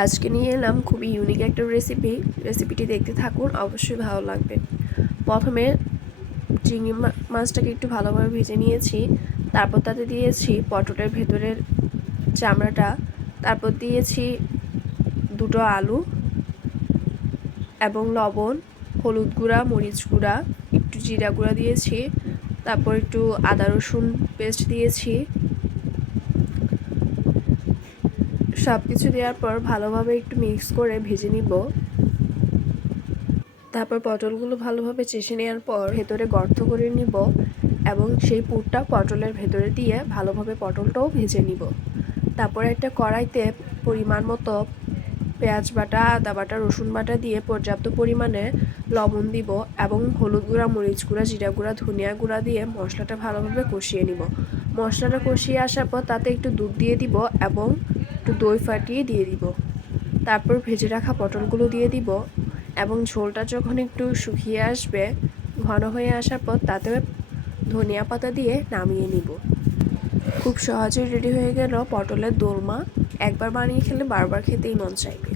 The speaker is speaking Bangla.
আজকে নিয়ে এলাম খুবই ইউনিক একটা রেসিপিটি দেখতে থাকুন, অবশ্যই ভালো লাগবে। প্রথমে চিংড়ি মাছটাকে একটু ভালোভাবে ভেজে নিয়েছি, তারপর তাতে দিয়েছি পটলের ভেতরের চামড়াটা, তারপর দিয়েছি দুটো আলু এবং লবণ, হলুদ গুঁড়া, মরিচ গুঁড়া, একটু জিরা গুঁড়া দিয়েছি, তারপর একটু আদা রসুন পেস্ট দিয়েছি। সব কিছু দেওয়ার পর ভালোভাবে একটু মিক্স করে ভেজে নিব। তারপর পটলগুলো ভালোভাবে চেষে নেওয়ার পর ভেতরে গর্ত করে নিব এবং সেই পুরটা পটলের ভেতরে দিয়ে ভালোভাবে পটলটাও ভেজে নিব। তারপর একটা কড়াইতে পরিমাণ মতো পেঁয়াজ বাটা, আদা বাটা, রসুন বাটা দিয়ে পর্যাপ্ত পরিমাণে লবণ দিব এবং হলুদ গুঁড়া, মরিচ গুঁড়া, জিরা গুঁড়া, ধনিয়া গুঁড়া দিয়ে মশলাটা ভালোভাবে কষিয়ে নিব। মশলাটা কষিয়ে আসার পর তাতে একটু দুধ দিয়ে দিব এবং একটু দই ফাটিয়ে দিয়ে দিব। তারপর ভেজে রাখা পটলগুলো দিয়ে দিব এবং ঝোলটা যখন একটু শুকিয়ে আসবে, ঘন হয়ে আসার পর তাতে ধনিয়া পাতা দিয়ে নামিয়ে নিব। খুব সহজেই রেডি হয়ে গেল পটলের দোরমা। একবার বানিয়ে খেলে বারবার খেতেই মন চাইবে।